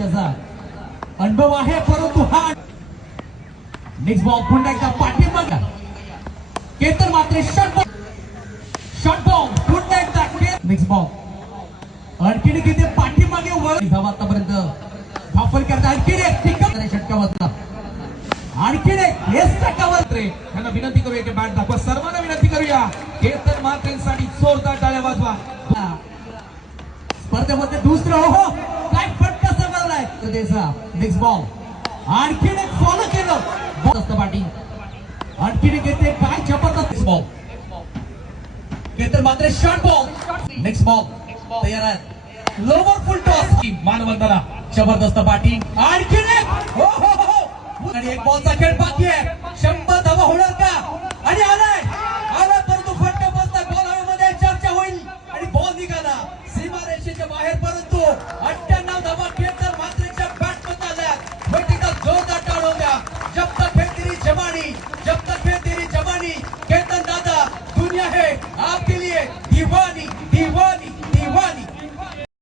वर्षाचा अनुभव आहे, परंतु हा नेक्स्ट बॉल पुन्हा एकदा पाठीमागे केतन मात्र शॉट बॉल पुन्हा एकदा नेक्स्ट बॉल आणखीन किती पाठीमागे वर धावा आतापर्यंत धापल करता आणखीन एक टिकअप षटकावरचा आणखीन एक हेच टकावर त्यांना विनंती करूया की बॅट दाखवा, सर्वांना विनंती करूया केतन मात्रेंसाठी जोरदार टाळ्या वाजवा. स्पर्धेमध्ये दुसरं हो काय फटका समजलाय त्याचा नेक्स्ट बॉल आणखीन एक फॉलो केलं बॉल बॅटिंग आणखीन एक येते काय जबरदस्त बॉल केतन मात्र शॉट बॉल नेक्स्ट बॉल तयार आहे लोवर फुल टॉस मानवंताला जबरदस्त बॅटिंग आणखीन एक हो हो हो आणि एक बॉलचा खेळ बाकी आहे 100 धावा होणार का आणि आलाय परंतु फटका बसता बॉल हवेमध्ये चर्चा होईल आणि बॉल निघाला सीमारेषेच्या बाहेर, परंतु 98 धावा केतन मात्रेच्या बॅट मध्ये आल्या. बैठकीचा जोरदार टाळ होत्या. जब तक है तेरी जवानी, जब तक है तेरी जवानी, केतन दादा दुनिया है आपके लिए दीवानी.